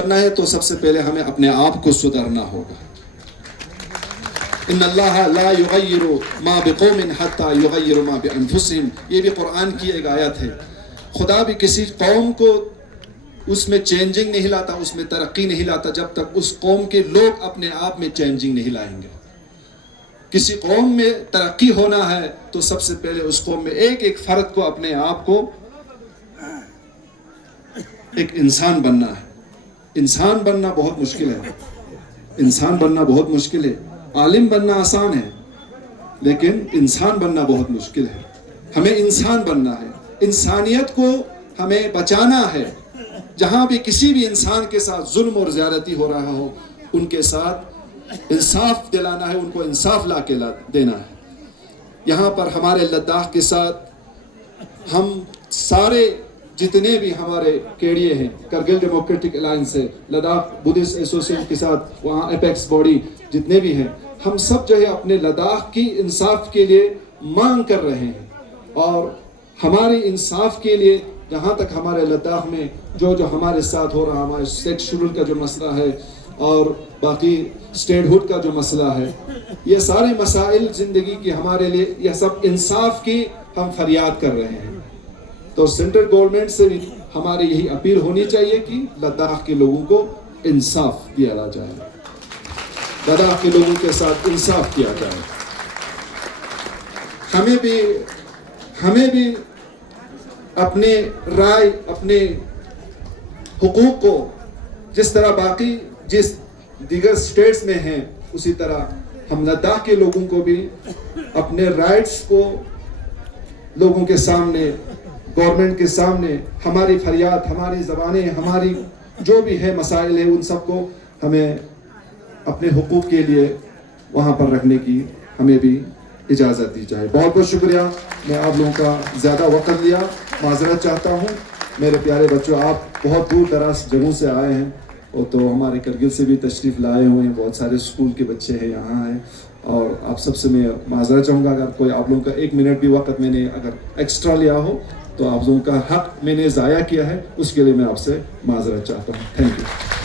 کرنا ہے تو سب سے پہلے ہمیں اپنے آپ کو سدھرنا ہوگا. ان اللہ لا یغیر ما بقوم حتی یغیر ما بانفسہم، یہ بھی قرآن کی ایک آیت ہے. خدا بھی کسی قوم کو اس میں چینجنگ نہیں لاتا، اس میں ترقی نہیں لاتا جب تک اس قوم کے لوگ اپنے آپ میں چینجنگ نہیں لائیں گے. کسی قوم میں ترقی ہونا ہے تو سب سے پہلے اس قوم میں ایک ایک فرد کو اپنے آپ کو ایک انسان بننا ہے. انسان بننا بہت مشکل ہے، انسان بننا بہت مشکل ہے. عالم بننا آسان ہے لیکن انسان بننا بہت مشکل ہے. ہمیں انسان بننا ہے، انسانیت کو ہمیں بچانا ہے. جہاں بھی کسی بھی انسان کے ساتھ ظلم اور زیادتی ہو رہا ہو ان کے ساتھ انصاف دلانا ہے، ان کو انصاف لا کے دینا ہے. یہاں پر ہمارے لداخ کے ساتھ ہم سارے جتنے بھی ہمارے کیڑیے ہیں، کرگل ڈیموکریٹک الائنس ہے، لداخ بدھسٹ ایسوسیشن کے ساتھ وہاں اپیکس باڈی جتنے بھی ہیں، ہم سب جو ہے اپنے لداخ کی انصاف کے لیے مانگ کر رہے ہیں. اور ہمارے انصاف کے لیے جہاں تک ہمارے لداخ میں جو ہمارے ساتھ ہو رہا، ہمارے اسٹیٹ شیڈول کا جو مسئلہ ہے اور باقی اسٹیٹ ہوڈ کا جو مسئلہ ہے، یہ سارے مسائل زندگی کے ہمارے لیے یہ سب انصاف کی ہم فریاد کر رہے ہیں. تو سینٹرل گورنمنٹ سے بھی ہماری یہی اپیل ہونی چاہیے کہ لداخ کے لوگوں کو انصاف دیا جائے، لداخ کے لوگوں کے ساتھ انصاف کیا جائے. ہمیں بھی اپنے رائے، اپنے حقوق کو جس طرح باقی جس دیگر سٹیٹس میں ہیں اسی طرح ہم لداخ کے لوگوں کو بھی اپنے رائٹس کو لوگوں کے سامنے، گورنمنٹ کے سامنے، ہماری فریاد، ہماری زبانیں، ہماری جو بھی ہے مسائل ہیں ان سب کو ہمیں اپنے حقوق کے لیے وہاں پر رکھنے کی ہمیں بھی اجازت دی جائے. بہت بہت شکریہ. میں آپ لوگوں کا زیادہ وقت لیا، معذرت چاہتا ہوں. میرے پیارے بچوں، آپ بہت دور دراز جگہوں سے آئے ہیں اور تو ہمارے کرگل سے بھی تشریف لائے ہوئے ہیں، بہت سارے اسکول کے بچے ہیں یہاں ہیں. اور آپ سب سے میں معذرت چاہوں گا اگر کوئی آپ لوگوں کا 1 منٹ بھی وقت میں نے اگر ایکسٹرا لیا ہو تو آپ لوگوں کا حق میں نے ضائع کیا ہے، اس کے لیے میں آپ سے معذرت چاہتا ہوں. Thank you.